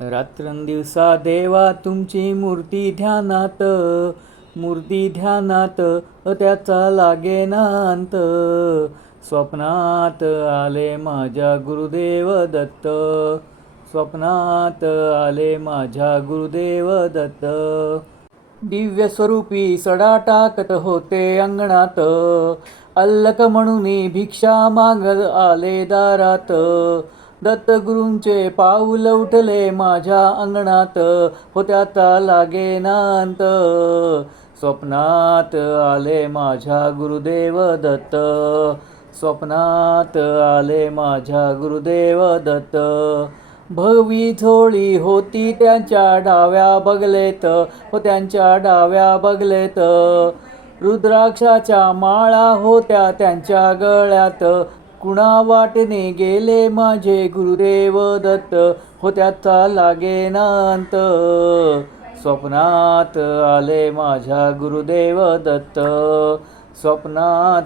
रात्रंदिवसा देवा तुमची मूर्ती ध्यानात त्याचा लागेना अंत. स्वप्नात आले माझ्या गुरुदेव दत्त, स्वप्नात आले माझ्या गुरुदेव दत्त. दिव्य स्वरूपी सडा टाकत होते अंगणात, अल्लक म्हणून भिक्षा मागत आले दारात. दत्तगुरूंचे पाऊल उठले माझ्या अंगणात, त्याचा लागेना अंत. स्वप्नात आले माझ्या गुरुदेव दत्त, स्वप्नात आले माझ्या गुरुदेव दत्त. भगवी झोळी होती त्यांच्या डाव्या बगलेत, त्यांच्या डाव्या बगलेत. रुद्राक्षाच्या माळा होत्या त्यांच्या गळ्यात, कुणा वाटेने गेले माझे गुरुदेव दत्त, त्याचा लागेना अंत. स्वप्नात आले माझ्या गुरुदेव दत्त, स्वप्नात